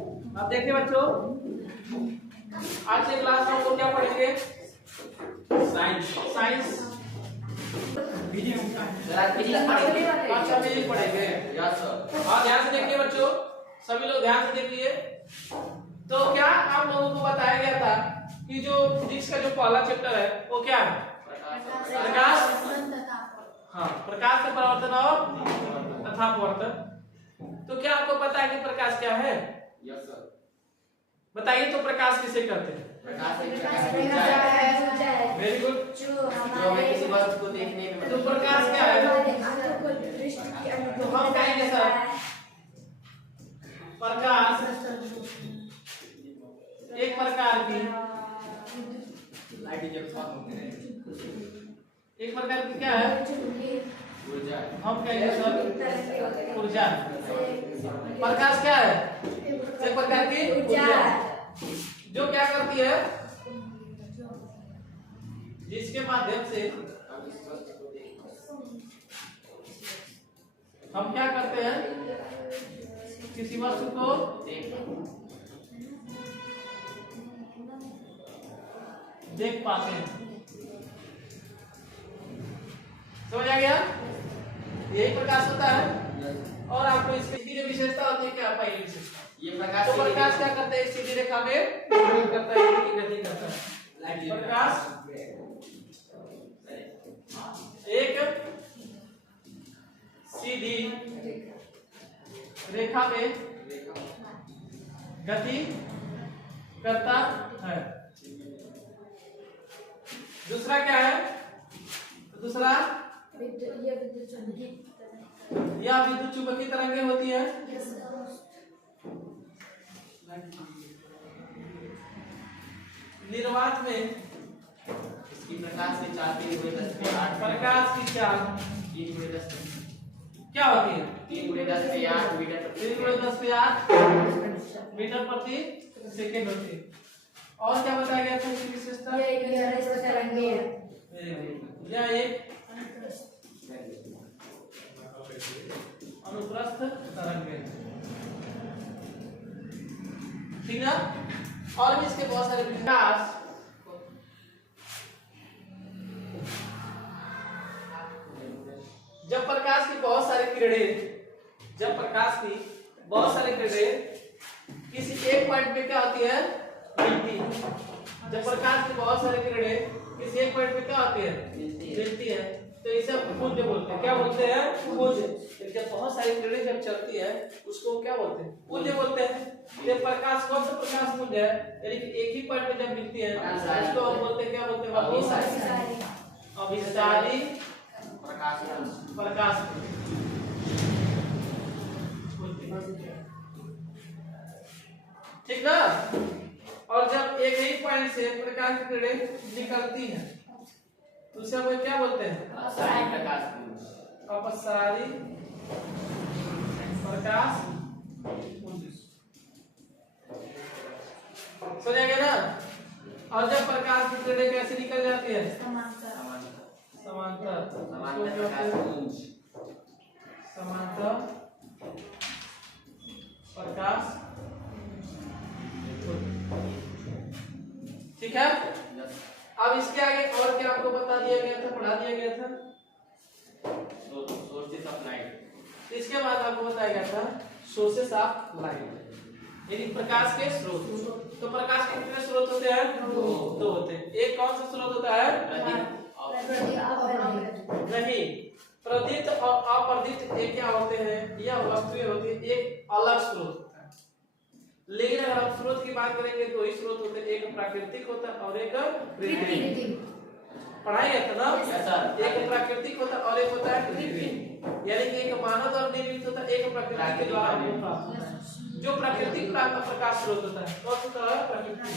अब देखिए बच्चों, आज के क्लास में हम लोग क्या पढ़ेंगे? साइंस। अच्छा फिजिक्स पढ़ेंगे। हाँ ध्यान से देखिए बच्चों, सभी लोग ध्यान से देखिए। तो क्या आप लोगों को बताया गया था कि जो फिजिक्स का जो पहला चैप्टर है वो क्या है? प्रकाश। हाँ, प्रकाश का परावर्तन और तथा अपवर्तन। तो क्या आपको पता है कि प्रकाश क्या है? Yes sir. बताइए तो प्रकाश किसे कहते हैं? Very good. जो हमें किसी वस्तु को देखने में तो प्रकाश क्या है? तो हम कहेंगे सर प्रकाश एक प्रकार की क्या है? ऊर्जा। हम कहेंगे सर ऊर्जा। प्रकाश क्या है? एक प्रकार की ऊर्जा जो क्या करती है, जिसके माध्यम से हम क्या करते हैं, किसी वस्तु को देख पाते हैं। समझ आ गया? यही प्रकाश होता है। और आपको इसकी जो विशेषता होती है, क्या पहली विशेषता? ये प्रकाश तो प्रकाश क्या करता है? सीधी रेखा में करता है, गति करता है। प्रकाश एक सीधी रेखा में गति करता है। दूसरा क्या है? दूसरा या विद्युत चुंबकीय तरंगें होती है। निर्वात में इसकी प्रकाश की चाल 3×10⁸ प्रकाश की चाल 3×10 क्या होती है? 3×10⁸ मीटर 3×10⁸ मीटर प्रति सेकेंड होती है। और क्या बताया गया था इसकी विशेषता? यह एक अनुप्रस्थ तरंग है। ठीक है? और भी इसके बहुत सारे प्रकाश जब प्रकाश की बहुत सारी किरणें किसी एक पॉइंट पे क्या होती है? मिलती है। जब प्रकाश की बहुत सारी किरणें किसी एक पॉइंट पे क्या होती है? मिलती है। तो इसे हम पुंज बोलते हैं। क्या बोलते हैं? पुंज। जब बहुत सारी किरणें जब चलती है उसको क्या बोलते हैं? पुंज बोलते हैं। ये प्रकाश कौन सा प्रकाश पुंज है? यानी कि एक ही पॉइंट पे जब मिलती है उसको हम बोलते हैं, क्या बोलते हैं? अभिसारी प्रकाश ठीक ना? और जब एक ही पॉइंट से प्रकाश की किरणें निकलती हैं तो उसे हम क्या बोलते हैं? अपसारी प्रकाश पुंज। समझ गया ना? और जब प्रकाश की किरणें कैसे निकल जाती है? समांतर प्रकाश। ठीक है? अब इसके आगे और क्या आपको बता दिया गया था, पढ़ा दिया गया था? Sources of light. इसके बाद आपको बताया गया था सोर्सेस ऑफ लाइट, यानी प्रकाश के स्रोत। तो प्रकाश के कितने स्रोत होते हैं? दो होते हैं। एक कौन सा स्रोत होता है? नहीं, प्रदीप्त और अप्रदीप्त एक क्या होते हैं? यह वस्तुएं होती है, एक अलग स्रोत होता है। लेकिन अगर हम स्रोत की बात करेंगे तो ही स्रोत होते हैं, एक प्राकृतिक होता है और एक कृत्रिम। पढ़ाई है ना? एक प्राकृतिक होता है और एक होता है कृत्रिम। यानी कि एक मानव द्वारा निर्मित होता है, एक प्रकृति के द्वारा प्राप्त होता है। जो प्राकृतिक प्रकाश स्रोत होता है कौन होता है? प्राकृतिक।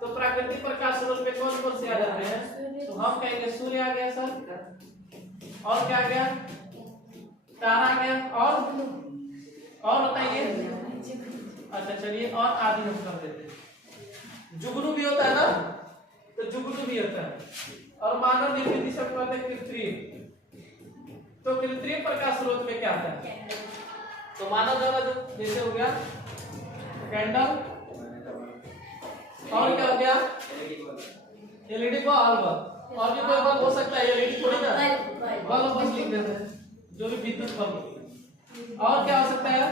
तो प्राकृतिक प्रकाश स्रोत में कौन कौन से आ जाते हैं? तो हम कहेंगे सूर्य आ गया सर, और क्या आ गया? तारा आ गया, और बताइए। अच्छा चलिए, और आदि हम कर देते हैं। जुगनू भी होता है ना? तो जुगनू भी होता है। और मानव निर्मित सब कहते हैं कृत्रिम। तो कृत्रिम प्रकाश स्रोत में क्या आता है? तो मानव द्वारा जो जैसे हो गया कैंडल, और क्या हो गया एलईडी बल्ब, और भी कोई बल्ब हो सकता है, एलईडी थोड़ी ना, बल्ब बस लिख देते हैं, जो भी विद्युत बल्ब। और क्या हो सकता है,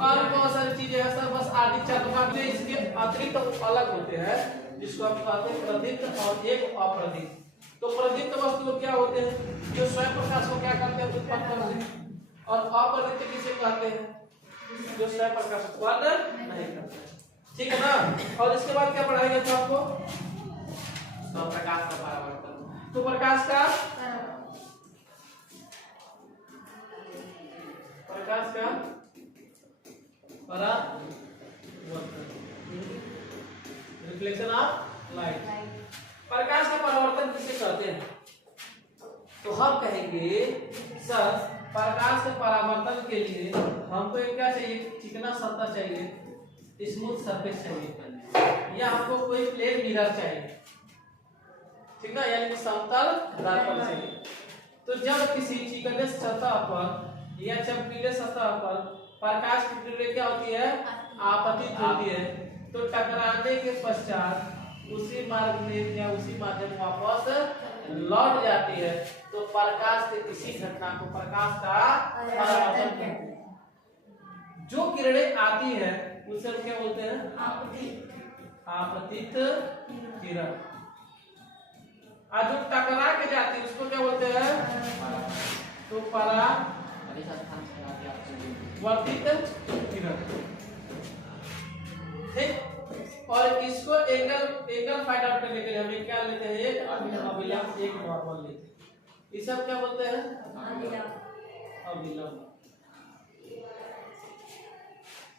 और भी बहुत सारी चीजें हैं सर, बस आदि चंद्रमा में इसके अतिरिक्त अलग होते हैं, जिसको हम कहते हैं प्रदीप्त और एक अप्रदीप्त। तो प्रदीप्त वस्तु क्या होते हैं, जो स्वयं प्रकाश को क्या करते हैं, उत्पन्न करते हैं, और अप्रदीप्त किसे कहते हैं, जो स्वयं प्रकाश उत्पन्न नहीं करते। ठीक है ना। और इसके बाद क्या पढ़ाएंगे तो आपको प्रकाश का परावर्तन। तो प्रकाश का परावर्तन, रिफ्लेक्शन ऑफ लाइट। प्रकाश का परावर्तन किसे कहते हैं, तो हम कहेंगे सर प्रकाश के परावर्तन के लिए हमको एक क्या चाहिए, चिकना सतह चाहिए, स्मूथ सरफेस चाहिए, या हमको कोई प्लेन मिरर चाहिए, ठीक ना, यानी कि समतल दर्पण चाहिए। तो जब किसी चिकने सतह पर या चमकीले सतह पर प्रकाश की किरणें क्या होती है, आपतित होती है, तो टकराने के पश्चात उसी मार्ग में या उसी माध्यम वापस लौट जाती है, तो प्रकाश के इसी घटना को प्रकाश का परावर्तन कहते हैं। जो किरणें आती है उसे हम क्या बोलते हैं, आपतित किरण। और जो टकरा के जाती है उसको क्या बोलते हैं, तो परावर्तित किरण। ठीक। और इसको एंगल फाइंड आउट करने के लिए हमें क्या लेते हैं, एक अभिलंब, एक नॉर्मल लेते हैं। इसे हम क्या बोलते हैं, अभिलंब।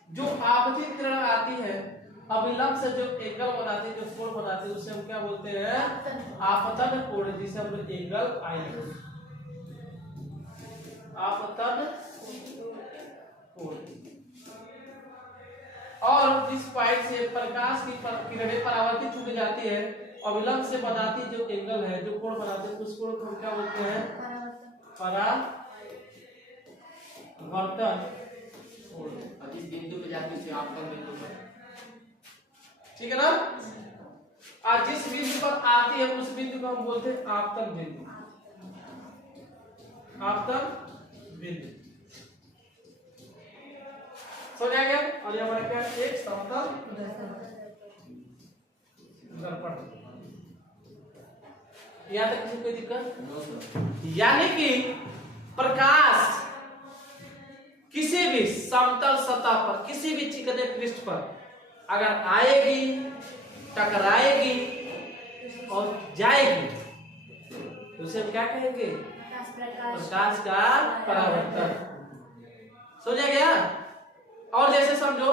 जो आपतित किरण आती है अभिलंब से जो एंगल बनाती है, जो कोण बनाती है, उसे हम क्या बोलते हैं, आपतन कोण, जिसे हम एंगल आई लिखते हैं, आपतन कोण। और जिस पॉइंट से प्रकाश की किरणें परावर्तित हो जाती है, अभिलंब से बनाती जो एंगल है, जो कोण बनाते हैं, उस कोण को हम क्या बोलते हैं, परावर्तन कोण। अब इस बिंदु पे जाके उसे आपतन बिंदु पर, ठीक है ना। आज जिस बिंदु पर आती है उस बिंदु को हम बोलते हैं आपतन बिंदु, आपतन बिंदु। समझ आ गया। और ये हमारा क्या, एक समतल दर्पण। यहाँ तक किसी कोई दिक्कत, यानी कि प्रकाश किसी भी समतल सतह पर, किसी भी चिकने पृष्ठ पर अगर आएगी, टकराएगी और जाएगी, तो उसे हम क्या कहेंगे, प्रकाश का परावर्तन। समझ आ गया। और जैसे समझो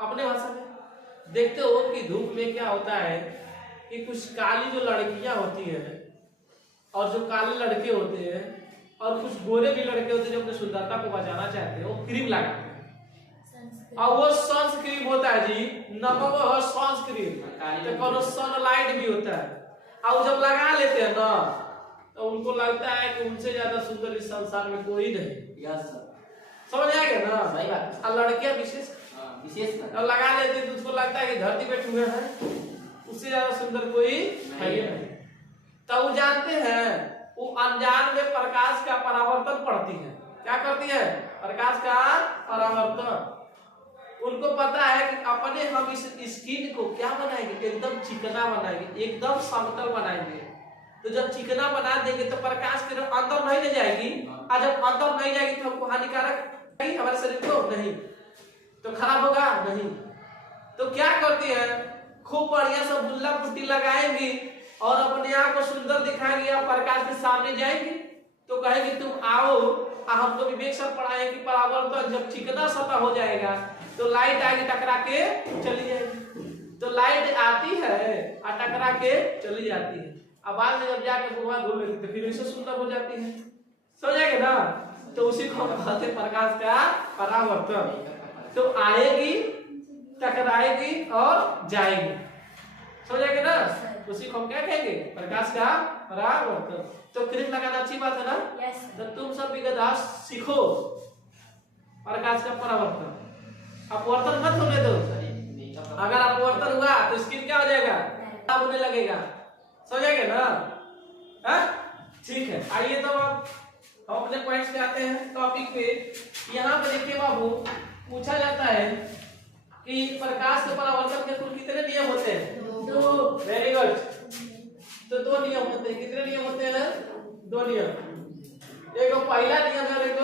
अपने भाषा में, देखते हो कि धूप में क्या होता है कि कुछ काली जो लड़कियां होती हैं और जो काले लड़के होते हैं और कुछ गोरे भी लड़के होते हैं जो अपनी सुंदरता को बचाना चाहते हैं, वो क्रीम लगाते हैं, और वो सनस्क्रीन होता है जी, नमक और सनस्क्रीन, तो कोनो सनलाइट भी होता है, और जब लगा लेते हैं ना तो उनको लगता है कि उनसे ज्यादा सुंदर इस संसार में कोई नहीं। यस सर, समझ आ गया ना। सही बात। और लड़कियां विशेष विशेष लगा लेती है तो उसको लगता है कि धरती पे ठुए हैं, उससे ज्यादा सुंदर कोई है ही नहीं। तब वो जानते हैं, वो अनजान में प्रकाश का परावर्तन पढ़ती है। क्या करती है, प्रकाश का परावर्तन। उनको पता है कि अपने हम इस स्किन को क्या बनाएंगे, एकदम चिकना बनाएंगे, एकदम समतल बनाएंगे। तो जब चिकना बना देंगे तो प्रकाश किरण अंदर नहीं ले जाएगी, और जब अंदर नहीं जाएगी तो हमको हानिकारक नहीं, हमारे शरीर को नहीं, तो खराब होगा नहीं। तो क्या करती है, खूब बढ़िया से बुल्ला पुट्टी लगाएंगी और अपने आप को सुंदर दिखाएंगी, या प्रकाश के सामने जाएंगी तो कहेंगे तुम आओ, हमको विवेक सर पढ़ाएंगे कि परावर्तन जब चिकना सतह हो जाएगा तो लाइट आगे टकरा के चली जाएगी। तो लाइट आती है और टकरा के चली जाती है, अब बाद में जब जाके भगवान घूम लेती तो फिर इससे सुंदर हो जाती है। समझ आएगा ना। तो उसी को कहते हैं प्रकाश का परावर्तन। तो आएगी, टकराएगी और जाएगी। समझ आएगा ना। उसी को हम क्या कहेंगे, प्रकाश का परावर्तन। तो क्रीम लगाना अच्छी बात है ना। तो तुम सब भी गधा सीखो प्रकाश का परावर्तन। अपवर्तन मत होने दो, अगर अपवर्तन हुआ तो स्क्रीन क्या हो जाएगा, खराब होने लगेगा, समझेंगे ना? ठीक है, आइए तो अब हम अपने पॉइंट्स पे आते हैं टॉपिक पे। यहाँ पे देखिए बाबू, पूछा जाता है कि प्रकाश के परावर्तन के कुल कितने नियम होते हैं? 2। Very good. तो 2 नियम होते हैं। कितने नियम होते हैं? 2 नियम। एक पहला नियम है और एक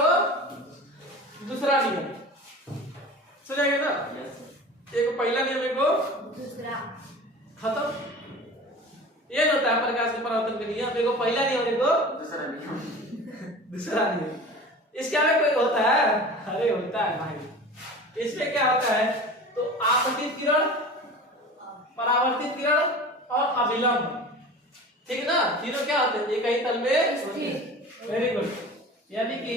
दूसरा नियम, समझेंगे ना? एक पहला नियम, एक दूसरा। खत्म। ये होता है प्रकाश के परावर्तन के नियम, एक पहला नियम, एक दूसरा नियम। दूसरा नियम इसके आगे कोई होता है? अरे होता है भाई। इसमें क्या होता है, तो आपतित किरण, परावर्तित किरण और अभिलंब, ठीक ना? तीनों क्या होते हैं? एक ही तल में होते हैं। Very good. यानी कि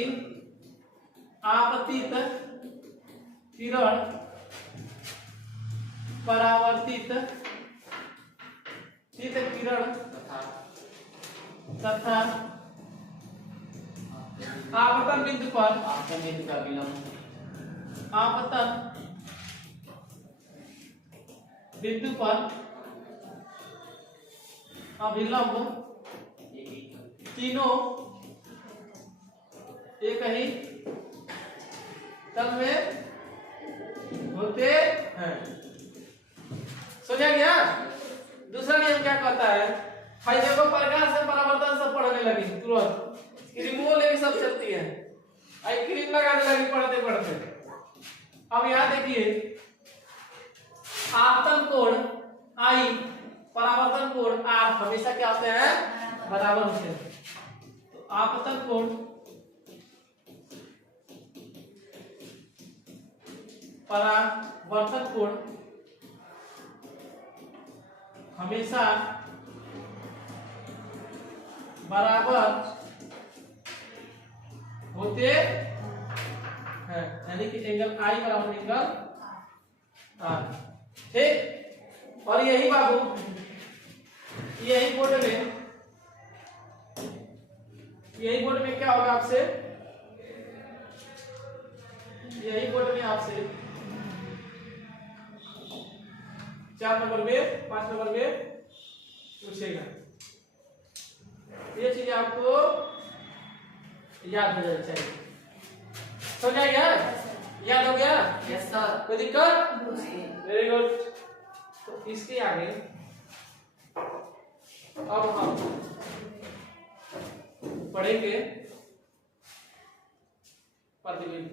आपतित किरण, परावर्तित किरण तथा आपतन बिंदु पर आपतन बिंदु पर अभिलंब, तीनों एक ही तल में होते हैं। समझा गया? दूसरा नियम क्या कहता है? भाई देखो, प्रकाश से परावर्तन सब पढ़ने लगी तुरंत, क्रीमों लेके सब चलती है, आई क्रीम लगाने लगी पढ़ते पढ़ते। अब यहाँ देखिए, आपतन कोण आई, परावर्तन कोण आर हमेशा क्या होते हैं? बराबर होते हैं। तो आपतन कोण परावर्तन कोण हमेशा बराबर होते हैं, यानी कि एंगल आई बराबर एंगल आर, ठीक? और यही बाबू, यही बोर्ड में क्या होगा आपसे, यही बोर्ड में आपसे 4 नंबर में, 5 नंबर में पूछेगा। ये चीज आपको याद हो जाना चाहिए। समझ आ गया? याद हो गया? Yes sir. कोई दिक्कत? Very good. तो इसके आगे अब हम पढ़ेंगे प्रतिबिंब।